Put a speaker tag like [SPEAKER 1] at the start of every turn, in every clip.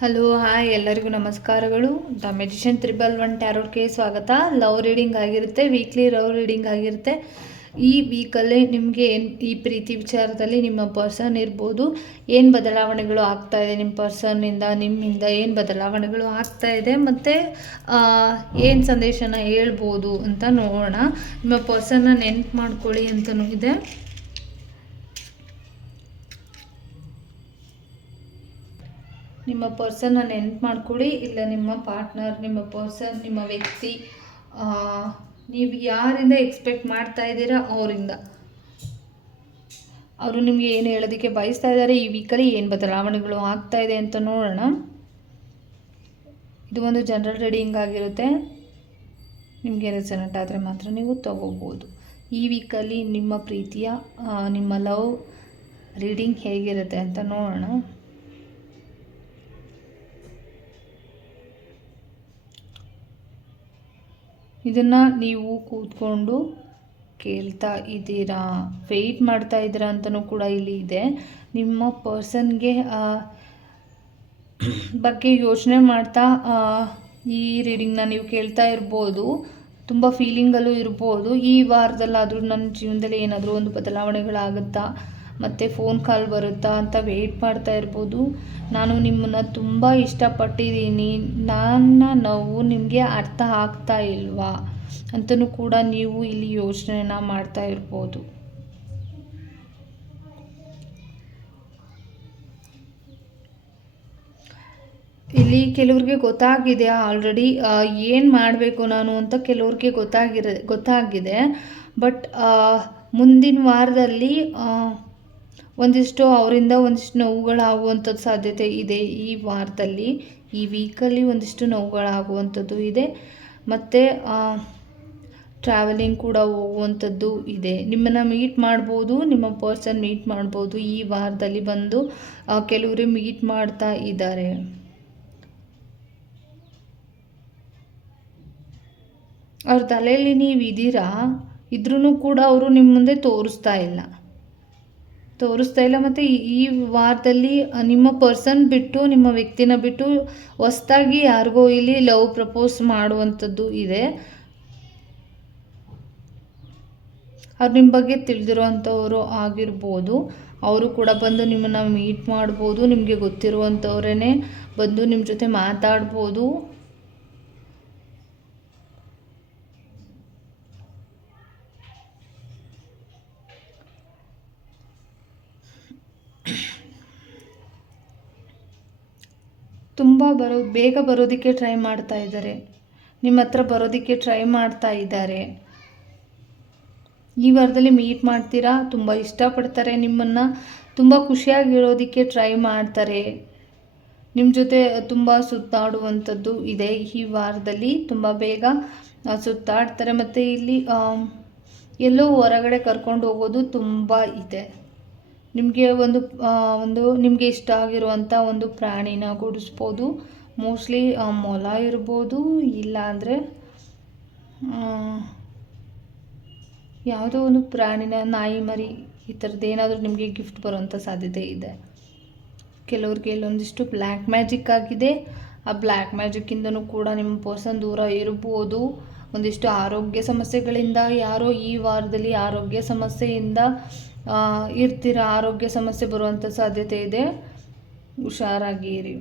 [SPEAKER 1] Hello hi ಎಲ್ಲರಿಗೂ ನಮಸ್ಕಾರಗಳು. The magician triple one ಟ್ಯಾರೋಟ್ಗೆ ಸ್ವಾಗತ. ಲವ್ ರೀಡಿಂಗ್ ಆಗಿರುತ್ತೆ, ವೀಕ್ಲಿ ಲವ್ ರೀಡಿಂಗ್ ಆಗಿರುತ್ತೆ. ಈ ವೀಕಲ್ಲೇ ನಿಮಗೆ ಏನು, ಈ ಪ್ರೀತಿ ವಿಚಾರದಲ್ಲಿ ನಿಮ್ಮ ಪರ್ಸನ್ ಇರ್ಬೋದು. ಏನು ಬದಲಾವಣೆಗಳು ಆಗ್ತಾ ಇದೆ ನಿಮ್ಮ ಪರ್ಸನ್ನಿಂದ ನಿಮ್ಮಿಂದ ಏನು ಬದಲಾವಣೆಗಳು ಆಗ್ತಾ ಇದೆ ಮತ್ತು ಏನು ಸಂದೇಶನ ಹೇಳ್ಬೋದು ಅಂತ ನೋಡೋಣ. ನಿಮ್ಮ ಪರ್ಸನ್ನ ನೆನ್ಪು ಮಾಡ್ಕೊಳ್ಳಿ ಅಂತಲೂ ಇದೆ. ನಿಮ್ಮ ಪರ್ಸನ್ನ ನೆನ್ಪು ಮಾಡ್ಕೊಳ್ಳಿ, ಇಲ್ಲ ನಿಮ್ಮ ಪಾರ್ಟ್ನರ್ ನಿಮ್ಮ ಪರ್ಸನ್ ನಿಮ್ಮ ವ್ಯಕ್ತಿ ನೀವು ಯಾರಿಂದ ಎಕ್ಸ್ಪೆಕ್ಟ್ ಮಾಡ್ತಾ ಇದ್ದೀರಾ ಅವರಿಂದ. ಅವರು ನಿಮಗೆ ಏನು ಹೇಳೋದಕ್ಕೆ ಬಯಸ್ತಾ ಇದ್ದಾರೆ, ಈ ವೀಕಲ್ಲಿ ಏನು ಬದಲಾವಣೆಗಳು ಆಗ್ತಾ ಇದೆ ಅಂತ ನೋಡೋಣ. ಇದು ಒಂದು ಜನರಲ್ ರೀಡಿಂಗ್ ಆಗಿರುತ್ತೆ. ನಿಮಗೆ ರೆಸನೆಂಟ್ ಆದರೆ ಮಾತ್ರ ನೀವು ತಗೋಬೋದು. ಈ ವೀಕಲ್ಲಿ ನಿಮ್ಮ ಪ್ರೀತಿಯ ನಿಮ್ಮ ಲವ್ ರೀಡಿಂಗ್ ಹೇಗಿರುತ್ತೆ ಅಂತ ನೋಡೋಣ. ಇದನ್ನು ನೀವು ಕೂತ್ಕೊಂಡು ಕೇಳ್ತಾ ಇದ್ದೀರಾ? ವೆಯ್ಟ್ ಮಾಡ್ತಾ ಇದ್ದೀರಾ ಅಂತಲೂ ಕೂಡ ಇಲ್ಲಿ ಇದೆ. ನಿಮ್ಮ ಪರ್ಸನ್ಗೆ ಬಗ್ಗೆ ಯೋಚನೆ ಮಾಡ್ತಾ ಈ ರೀಡಿಂಗ್ನ ನೀವು ಕೇಳ್ತಾ ಇರ್ಬೋದು. ತುಂಬ ಫೀಲಿಂಗಲ್ಲೂ ಇರ್ಬೋದು. ಈ ವಾರದಲ್ಲಾದರೂ ನನ್ನ ಜೀವನದಲ್ಲಿ ಏನಾದರೂ ಒಂದು ಬದಲಾವಣೆಗಳಾಗುತ್ತಾ? ಮತ್ತು ಫೋನ್ ಕಾಲ್ ಬರುತ್ತಾ ಅಂತ ವೆಯ್ಟ್ ಮಾಡ್ತಾ ಇರ್ಬೋದು. ನಾನು ನಿಮ್ಮನ್ನು ತುಂಬ ಇಷ್ಟಪಟ್ಟಿದ್ದೀನಿ. ನನ್ನ ನೋವು ನಿಮಗೆ ಅರ್ಥ ಆಗ್ತಾ ಇಲ್ವಾ? ಅಂತಲೂ ಕೂಡ ನೀವು ಇಲ್ಲಿ ಯೋಚನೆನ ಮಾಡ್ತಾ ಇರ್ಬೋದು. ಇಲ್ಲಿ ಕೆಲವ್ರಿಗೆ ಗೊತ್ತಾಗಿದೆ ಆಲ್ರೆಡಿ ಏನು ಮಾಡಬೇಕು ನಾನು ಅಂತ ಕೆಲವ್ರಿಗೆ ಗೊತ್ತಾಗಿರ, ಗೊತ್ತಾಗಿದೆ. ಬಟ್ ಮುಂದಿನ ವಾರದಲ್ಲಿ ಒಂದಿಷ್ಟು ಅವರಿಂದ ಒಂದಿಷ್ಟು ನೋವುಗಳಾಗುವಂಥದ್ದು ಸಾಧ್ಯತೆ ಇದೆ. ಈ ವಾರದಲ್ಲಿ, ಈ ವೀಕಲ್ಲಿ ಒಂದಿಷ್ಟು ನೋವುಗಳಾಗುವಂಥದ್ದು ಇದೆ. ಮತ್ತು ಟ್ರಾವೆಲಿಂಗ್ ಕೂಡ ಹೋಗುವಂಥದ್ದು ಇದೆ. ನಿಮ್ಮನ್ನು ಮೀಟ್ ಮಾಡ್ಬೋದು, ನಿಮ್ಮ ಪರ್ಸನ್ ಮೀಟ್ ಮಾಡ್ಬೋದು. ಈ ವಾರದಲ್ಲಿ ಬಂದು ಕೆಲವರು ಮೀಟ್ ಮಾಡ್ತಾ ಇದ್ದಾರೆ. ಅವ್ರ ತಲೆಯಲ್ಲಿ ನೀವು ಇದ್ದೀರಾ ಇದ್ರೂ ಕೂಡ ಅವರು ನಿಮ್ಮ ಮುಂದೆ ತೋರಿಸ್ತಾ ಇಲ್ಲ. ತೋರಿಸ್ತಾ ಇಲ್ಲ. ಮತ್ತು ಈ- ವಾರದಲ್ಲಿ ನಿಮ್ಮ ಪರ್ಸನ್ ಬಿಟ್ಟು, ನಿಮ್ಮ ವ್ಯಕ್ತಿನ ಬಿಟ್ಟು ಹೊಸ್ದಾಗಿ ಯಾರಿಗೋ ಇಲ್ಲಿ ಲವ್ ಪ್ರಪೋಸ್ ಮಾಡುವಂಥದ್ದು ಇದೆ. ಅವ್ರು ನಿಮ್ಮ ಬಗ್ಗೆ ತಿಳಿದಿರುವಂಥವ್ರು ಆಗಿರ್ಬೋದು. ಅವರು ಕೂಡ ಬಂದು ನಿಮ್ಮನ್ನು ಮೀಟ್ ಮಾಡ್ಬೋದು. ನಿಮಗೆ ಗೊತ್ತಿರುವಂಥವ್ರೇ ಬಂದು ನಿಮ್ಮ ಜೊತೆ ಮಾತಾಡ್ಬೋದು. ತುಂಬ ಬರೋ, ಬೇಗ ಬರೋದಕ್ಕೆ ಟ್ರೈ ಮಾಡ್ತಾ ಇದ್ದಾರೆ. ನಿಮ್ಮ ಹತ್ರ ಬರೋದಕ್ಕೆ ಟ್ರೈ ಮಾಡ್ತಾ ಇದ್ದಾರೆ. ಈ ವಾರದಲ್ಲಿ ಮೀಟ್ ಮಾಡ್ತೀರಾ? ತುಂಬ ಇಷ್ಟಪಡ್ತಾರೆ ನಿಮ್ಮನ್ನು. ತುಂಬ ಖುಷಿಯಾಗಿರೋದಕ್ಕೆ ಟ್ರೈ ಮಾಡ್ತಾರೆ. ನಿಮ್ಮ ಜೊತೆ ತುಂಬ ಸುತ್ತಾಡುವಂಥದ್ದು ಇದೆ ಈ ವಾರದಲ್ಲಿ. ತುಂಬ ಬೇಗ ಸುತ್ತಾಡ್ತಾರೆ. ಮತ್ತು ಇಲ್ಲಿ ಎಲ್ಲೋ ಹೊರಗಡೆ ಕರ್ಕೊಂಡು ಹೋಗೋದು ತುಂಬ ಇದೆ. ನಿಮಗೆ ಒಂದು ಒಂದು ನಿಮಗೆ ಇಷ್ಟ ಆಗಿರುವಂಥ ಒಂದು ಪ್ರಾಣಿನ ಕೂಡಿಸ್ಬೋದು ಮೋಸ್ಟ್ಲಿ ಮೊಲ ಇರ್ಬೋದು. ಇಲ್ಲ ಅಂದರೆ ಯಾವುದೋ ಒಂದು ಪ್ರಾಣಿನ ನಾಯಿ, ಮರಿ ಈ ಥರದ್ದು ಏನಾದರೂ ನಿಮಗೆ ಗಿಫ್ಟ್ ಬರುವಂಥ ಸಾಧ್ಯತೆ ಇದೆ. ಕೆಲವ್ರಿಗೆ ಇಲ್ಲೊಂದಿಷ್ಟು ಬ್ಲ್ಯಾಕ್ ಮ್ಯಾಜಿಕ್ ಆಗಿದೆ. ಆ ಬ್ಲ್ಯಾಕ್ ಮ್ಯಾಜಿಕ್ಕಿಂದನೂ ಕೂಡ ನಿಮ್ಮ ಪರ್ಸನ್ ದೂರ ಇರ್ಬೋದು. ಒಂದಿಷ್ಟು ಆರೋಗ್ಯ ಸಮಸ್ಯೆಗಳಿಂದ ಯಾರೋ ಈ ವಾರದಲ್ಲಿ ಆರೋಗ್ಯ ಸಮಸ್ಯೆಯಿಂದ ಇರ್ತೀರ? ಆರೋಗ್ಯ ಸಮಸ್ಯೆ ಬರುವಂಥ ಸಾಧ್ಯತೆ ಇದೆ. ಹುಷಾರಾಗಿರಿ.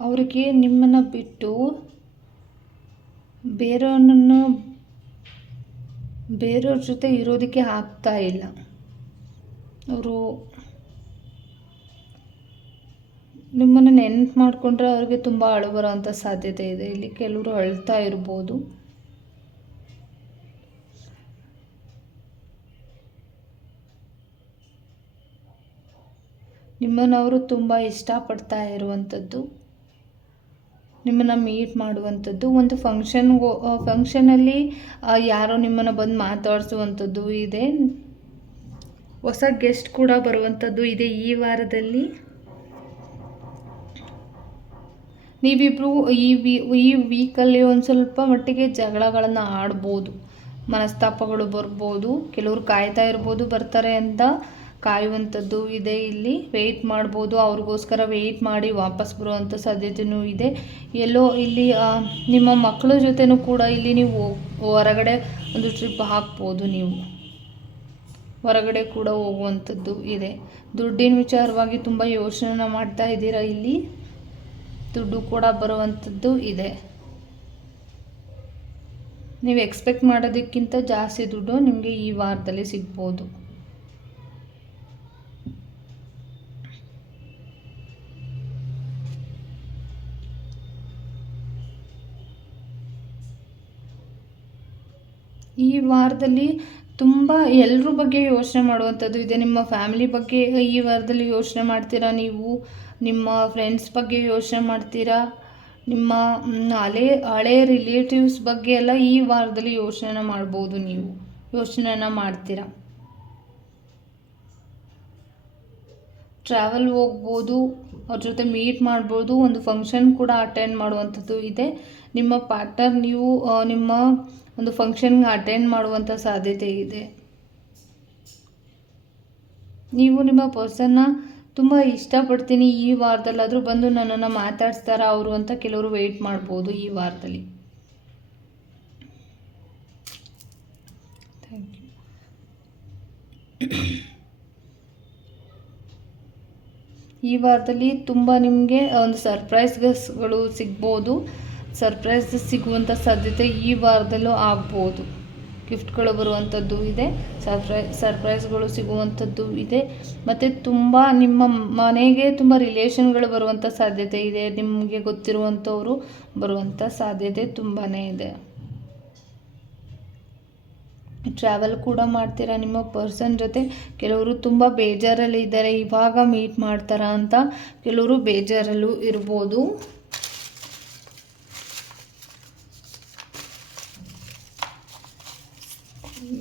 [SPEAKER 1] ಅವರಿಗೆ ನಿಮ್ಮನ್ನು ಬಿಟ್ಟು ಬೇರೆಯವನನ್ನು ಬೇರೆಯವ್ರ ಜೊತೆ ಇರೋದಕ್ಕೆ ಆಗ್ತಾ ಇಲ್ಲ. ಅವರು ನಿಮ್ಮನ್ನು ನೆನ್ಪು ಮಾಡಿಕೊಂಡ್ರೆ ಅವ್ರಿಗೆ ತುಂಬ ಅಳು ಬರೋವಂಥ ಸಾಧ್ಯತೆ ಇದೆ. ಇಲ್ಲಿ ಕೆಲವರು ಅಳ್ತಾ ಇರ್ಬೋದು. ನಿಮ್ಮನ್ನು ಅವರು ತುಂಬ ಇಷ್ಟಪಡ್ತಾ ಇರುವಂಥದ್ದು, ನಿಮ್ಮನ್ನು ಮೀಟ್ ಮಾಡುವಂಥದ್ದು, ಒಂದು ಫಂಕ್ಷನ್ಗೋ ಫಂಕ್ಷನಲ್ಲಿ ಯಾರೋ ನಿಮ್ಮನ್ನು ಬಂದು ಮಾತಾಡಿಸುವಂಥದ್ದು ಇದೆ. ಹೊಸ ಗೆಸ್ಟ್ ಕೂಡ ಬರುವಂಥದ್ದು ಇದೆ ಈ ವಾರದಲ್ಲಿ. ನೀವಿಬ್ಬರು ಈ ವೀ, ಈ ವೀಕಲ್ಲಿ ಒಂದು ಸ್ವಲ್ಪ ಮಟ್ಟಿಗೆ ಜಗಳಗಳನ್ನು ಆಡ್ಬೋದು. ಮನಸ್ತಾಪಗಳು ಬರ್ಬೋದು. ಕೆಲವರು ಕಾಯ್ತಾ ಇರ್ಬೋದು, ಬರ್ತಾರೆ ಅಂತ ಕಾಯುವಂಥದ್ದು ಇದೆ ಇಲ್ಲಿ. ವೆಯ್ಟ್ ಮಾಡ್ಬೋದು. ಅವ್ರಿಗೋಸ್ಕರ ವೆಯ್ಟ್ ಮಾಡಿ ವಾಪಸ್ ಬರುವಂಥ ಸಾಧ್ಯತೆಯೂ ಇದೆ. ಎಲ್ಲೋ ಇಲ್ಲಿ ನಿಮ್ಮ ಮಕ್ಕಳ ಜೊತೆನೂ ಕೂಡ ಇಲ್ಲಿ ನೀವು ಹೊರಗಡೆ ಒಂದು ಟ್ರಿಪ್ ಹಾಕ್ಬೋದು ನೀವು. ಹೊರಗಡೆ ಕೂಡ ಹೋಗುವಂಥದ್ದು ಇದೆ. ದುಡ್ಡಿನ ವಿಚಾರವಾಗಿ ತುಂಬ ಯೋಚನೆ ಮಾಡ್ತಾ ಇದ್ದೀರಾ? ಇಲ್ಲಿ ದುಡ್ಡು ಕೂಡ ಬರುವಂಥದ್ದು ಇದೆ. ನೀವು ಎಕ್ಸ್ಪೆಕ್ಟ್ ಮಾಡೋದಕ್ಕಿಂತ ಜಾಸ್ತಿ ದುಡ್ಡು ನಿಮಗೆ ಈ ವಾರದಲ್ಲಿ ಸಿಗ್ಬೋದು. ಈ ವಾರದಲ್ಲಿ ತುಂಬ ಎಲ್ಲರ ಬಗ್ಗೆ ಯೋಚನೆ ಮಾಡುವಂಥದ್ದು ಇದೆ. ನಿಮ್ಮ ಫ್ಯಾಮಿಲಿ ಬಗ್ಗೆ ಈ ವಾರದಲ್ಲಿ ಯೋಚನೆ ಮಾಡ್ತೀರಾ? ನೀವು ನಿಮ್ಮ ಫ್ರೆಂಡ್ಸ್ ಬಗ್ಗೆ ಯೋಚನೆ ಮಾಡ್ತೀರಾ? ನಿಮ್ಮ ಹಳೆ ಹಳೆಯ ರಿಲೇಟಿವ್ಸ್ ಬಗ್ಗೆ ಎಲ್ಲ ಈ ವಾರದಲ್ಲಿ ಯೋಚನೆ ಮಾಡ್ಬೋದು ನೀವು. ಯೋಚನೆನ ಮಾಡ್ತೀರಾ? ಟ್ರಾವೆಲ್ ಹೋಗ್ಬೋದು, ಅವ್ರ ಜೊತೆ ಮೀಟ್ ಮಾಡ್ಬೋದು, ಒಂದು ಫಂಕ್ಷನ್ ಕೂಡ ಅಟೆಂಡ್ ಮಾಡುವಂಥದ್ದು ಇದೆ. ನಿಮ್ಮ ಪಾರ್ಟ್ನರ್ ನೀವು ನಿಮ್ಮ ಒಂದು ಫಂಕ್ಷನ್ಗೆ ಅಟೆಂಡ್ ಮಾಡುವಂಥ ಸಾಧ್ಯತೆ ಇದೆ. ನೀವು ನಿಮ್ಮ ಪರ್ಸನ್ನ ತುಂಬ ಇಷ್ಟಪಡ್ತೀನಿ ಈ ವಾರದಲ್ಲಾದರೂ ಬಂದು ನನ್ನನ್ನು ಮಾತಾಡಿಸ್ತಾರ ಅವರು ಅಂತ ಕೆಲವರು ವೆಯ್ಟ್ ಮಾಡ್ಬೋದು ಈ ವಾರದಲ್ಲಿ. ಥ್ಯಾಂಕ್ ಯು ಈ ವಾರದಲ್ಲಿ ತುಂಬ ನಿಮಗೆ ಒಂದು ಸರ್ಪ್ರೈಸ್ಗಳು ಸಿಗ್ಬೋದು. ಸರ್ಪ್ರೈಸ್ ಸಿಗುವಂಥ ಸಾಧ್ಯತೆ ಈ ವಾರದಲ್ಲೂ ಆಗ್ಬೋದು. ಗಿಫ್ಟ್ಗಳು ಬರುವಂಥದ್ದು ಇದೆ, ಸರ್ಪ್ರೈ, ಸರ್ಪ್ರೈಸ್ಗಳು ಸಿಗುವಂಥದ್ದು ಇದೆ. ಮತ್ತು ತುಂಬ ನಿಮ್ಮ ಮನೆಗೆ ತುಂಬ ರಿಲೇಷನ್ಗಳು ಬರುವಂಥ ಸಾಧ್ಯತೆ ಇದೆ, ನಿಮಗೆ ಗೊತ್ತಿರುವಂಥವರು ಬರುವಂಥ ಸಾಧ್ಯತೆ ತುಂಬಾ ಇದೆ. ಟ್ರಾವೆಲ್ ಕೂಡ ಮಾಡ್ತೀರಾ ನಿಮ್ಮ ಪರ್ಸನ್ ಜೊತೆ? ಕೆಲವರು ತುಂಬ ಬೇಜಾರಲ್ಲಿ ಇದ್ದಾರೆ, ಇವಾಗ ಮೀಟ್ ಮಾಡ್ತಾರಾ ಅಂತ? ಕೆಲವರು ಬೇಜಾರಲ್ಲೂ ಇರ್ಬೋದು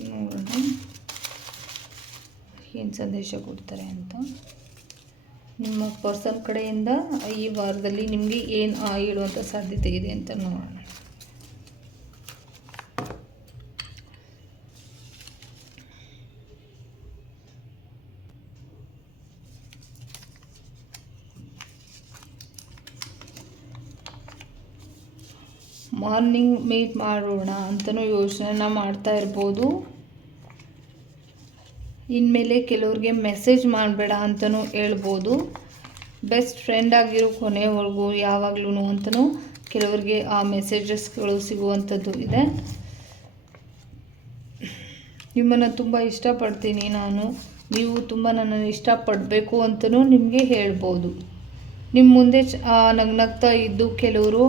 [SPEAKER 1] ನೋಡೋಣ ಏನು ಸಂದೇಶ ಕೊಡ್ತಾರೆ ಅಂತ. ನಿಮ್ಮ ಪರ್ಸನ್ ಕಡೆಯಿಂದ ಈ ವಾರದಲ್ಲಿ ನಿಮಗೆ ಏನು ಹೇಳುವಂಥ ಸಾಧ್ಯತೆ ಇದೆ ಅಂತ ನೋಡೋಣ. ಮಾರ್ನಿಂಗ್ ಮೀಟ್ ಮಾಡೋಣ ಅಂತಲೂ ಯೋಚನೆನ ಮಾಡ್ತಾ ಇರ್ಬೋದು. ಇನ್ಮೇಲೆ ಕೆಲವ್ರಿಗೆ ಮೆಸೇಜ್ ಮಾಡಬೇಡ ಅಂತಲೂ ಹೇಳ್ಬೋದು. ಬೆಸ್ಟ್ ಫ್ರೆಂಡ್ ಆಗಿರೋ ಕೊನೆವರೆಗೂ ಯಾವಾಗ್ಲೂ ಅಂತಲೂ ಕೆಲವರಿಗೆ ಆ ಮೆಸೇಜಸ್ಗಳು ಸಿಗುವಂಥದ್ದು ಇದೆ. ನಿಮ್ಮನ್ನು ತುಂಬ ಇಷ್ಟಪಡ್ತೀನಿ ನಾನು. ನೀವು ತುಂಬ ನನ್ನನ್ನು ಇಷ್ಟಪಡಬೇಕು ಅಂತಲೂ ನಿಮಗೆ ಹೇಳ್ಬೋದು. ನಿಮ್ಮ ಮುಂದೆ ನಗ್ನಗ್ತಾ ಇದ್ದು ಕೆಲವರು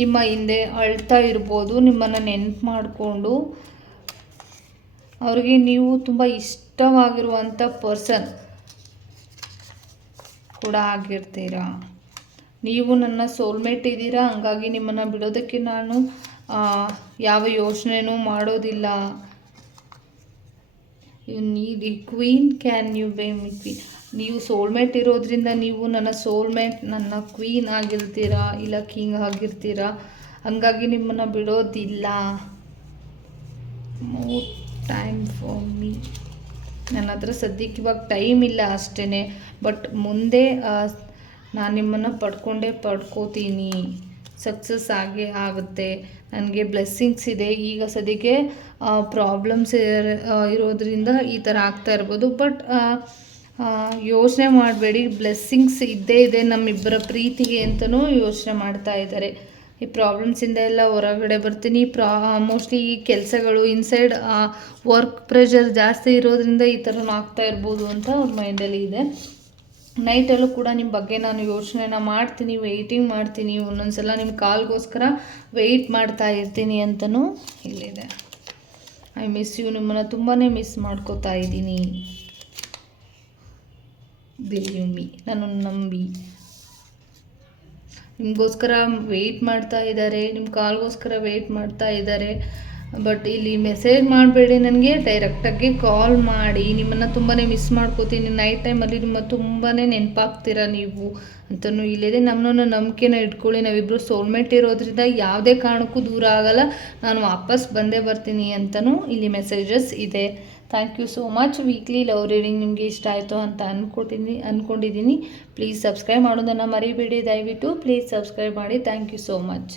[SPEAKER 1] ನಿಮ್ಮ ಹಿಂದೆ ಅಳ್ತಾ ಇರ್ಬೋದು, ನಿಮ್ಮನ್ನು ನೆನ್ಪು ಮಾಡಿಕೊಂಡು ಅವ್ರಿಗೆ ನೀವು ತುಂಬ ಇಷ್ಟವಾಗಿರುವಂಥ ಪರ್ಸನ್ ಕೂಡ ಆಗಿರ್ತೀರಾ? ನೀವು ನನ್ನ ಸೋಲ್ಮೇಟ್ ಇದ್ದೀರಾ? ಹಂಗಾಗಿ ನಿಮ್ಮನ್ನು ಬಿಡೋದಕ್ಕೆ ನಾನು ಯಾವ ಯೋಚನೆನೂ ಮಾಡೋದಿಲ್ಲ. You need queen can you be me queen ನೀವು ಸೋಲ್ಮೇಟ್ ಇರೋದ್ರಿಂದ ನೀವು ನನ್ನ ಸೋಲ್ಮೇಟ್ ನನ್ನ ಕ್ವೀನ್ ಆಗಿರ್ತೀರಾ? ಇಲ್ಲ ಕಿಂಗ್ ಆಗಿರ್ತೀರಾ? ಹಂಗಾಗಿ ನಿಮ್ಮನ್ನು ಬಿಡೋದಿಲ್ಲ. ಟೈಮ್ ಫಾರ್ ಮೀ ನನ್ನ ಹತ್ರ ಸದ್ಯಕ್ಕೆ ಇವಾಗ ಟೈಮ್ ಇಲ್ಲ ಅಷ್ಟೇ ಬಟ್ ಮುಂದೆ ನಾನು ನಿಮ್ಮನ್ನು ಪಡ್ಕೊಂಡೇ ಪಡ್ಕೋತೀನಿ. ಸಕ್ಸಸ್ ಆಗೇ ಆಗುತ್ತೆ. ನನಗೆ ಬ್ಲೆಸ್ಸಿಂಗ್ಸ್ ಇದೆ. ಈಗ ಸದ್ಯಕ್ಕೆ ಪ್ರಾಬ್ಲಮ್ಸ್ ಇರೋದ್ರಿಂದ ಈ ಥರ ಆಗ್ತಾ ಇರ್ಬೋದು. ಬಟ್ ಯೋಚನೆ ಮಾಡಬೇಡಿ. ಬ್ಲೆಸ್ಸಿಂಗ್ಸ್ ಇದ್ದೇ ಇದೆ ನಮ್ಮಿಬ್ಬರ ಪ್ರೀತಿಗೆ ಅಂತಲೂ ಯೋಚನೆ ಮಾಡ್ತಾ ಇದ್ದಾರೆ. ಈ ಪ್ರಾಬ್ಲಮ್ಸಿಂದ ಎಲ್ಲ ಹೊರಗಡೆ ಬರ್ತೀನಿ. ಪ್ರಾ ಮೋಸ್ಟ್ಲಿ ಈ ಕೆಲಸಗಳು ಇನ್ಸೈಡ್ ವರ್ಕ್ ಪ್ರೆಷರ್ ಜಾಸ್ತಿ ಇರೋದ್ರಿಂದ ಈ ಥರ ಆಗ್ತಾ ಇರ್ಬೋದು ಅಂತ ಅವ್ರ ಮೈಂಡಲ್ಲಿ ಇದೆ. ನೈಟಲ್ಲೂ ಕೂಡ ನಿಮ್ಮ ಬಗ್ಗೆ ನಾನು ಯೋಚನೆನ ಮಾಡ್ತೀನಿ ವೆಯ್ಟಿಂಗ್ ಮಾಡ್ತೀನಿ. ಒಂದೊಂದ್ಸಲ ನಿಮ್ಮ ಕಾಲ್ಗೋಸ್ಕರ ವೆಯ್ಟ್ ಮಾಡ್ತಾ ಇರ್ತೀನಿ ಅಂತಲೂ ಇಲ್ಲಿದೆ. ಐ ಮಿಸ್ ಯು ನಿಮ್ಮನ್ನು ತುಂಬಾ ಮಿಸ್ ಮಾಡ್ಕೋತಾ ಇದ್ದೀನಿ. ಬಿಲೀವ್ ಮೀ ನಾನು ನಂಬಿ. ನಿಮಗೋಸ್ಕರ ವೆಯ್ಟ್ ಮಾಡ್ತಾ ಇದ್ದಾರೆ ನಿಮ್ಮ ಕಾಲ್ಗೋಸ್ಕರ ವೆಯ್ಟ್ ಮಾಡ್ತಾ ಇದ್ದಾರೆ. ಬಟ್ ಇಲ್ಲಿ ಮೆಸೇಜ್ ಮಾಡಬೇಡಿ ನನಗೆ ಡೈರೆಕ್ಟಾಗಿ ಕಾಲ್ ಮಾಡಿ. ನಿಮ್ಮನ್ನು ತುಂಬಾ ಮಿಸ್ ಮಾಡ್ಕೋತೀನಿ. ನೈಟ್ ಟೈಮಲ್ಲಿ ನಿಮ್ಮ ತುಂಬಾ ನೆನಪಾಗ್ತೀರಾ ನೀವು? ಅಂತಲೂ ಇಲ್ಲದೆ ನಮ್ಮನ್ನ ನಂಬಿಕೆನ ಇಟ್ಕೊಳ್ಳಿ. ನಾವಿಬ್ಬರು ಸೋಲ್ಮೇಟ್ ಇರೋದ್ರಿಂದ ಯಾವುದೇ ಕಾರಣಕ್ಕೂ ದೂರ ಆಗಲ್ಲ. ನಾನು ವಾಪಸ್ ಬಂದೇ ಬರ್ತೀನಿ ಅಂತಲೂ ಇಲ್ಲಿ ಮೆಸೇಜಸ್ ಇದೆ. Thank you so much weekly love reading ನಿಮಗೆ ಇಷ್ಟ ಆಯಿತು ಅಂತ ಅಂದ್ಕೊಟ್ಟಿದ್ದೀನಿ ಅಂದ್ಕೊಂಡಿದ್ದೀನಿ ಪ್ಲೀಸ್ ಸಬ್ಸ್ಕ್ರೈಬ್ ಮಾಡೋದನ್ನು ಮರಿಬೇಡಿ. ದಯವಿಟ್ಟು ಪ್ಲೀಸ್ ಸಬ್ಸ್ಕ್ರೈಬ್ ಮಾಡಿ. Thank you so much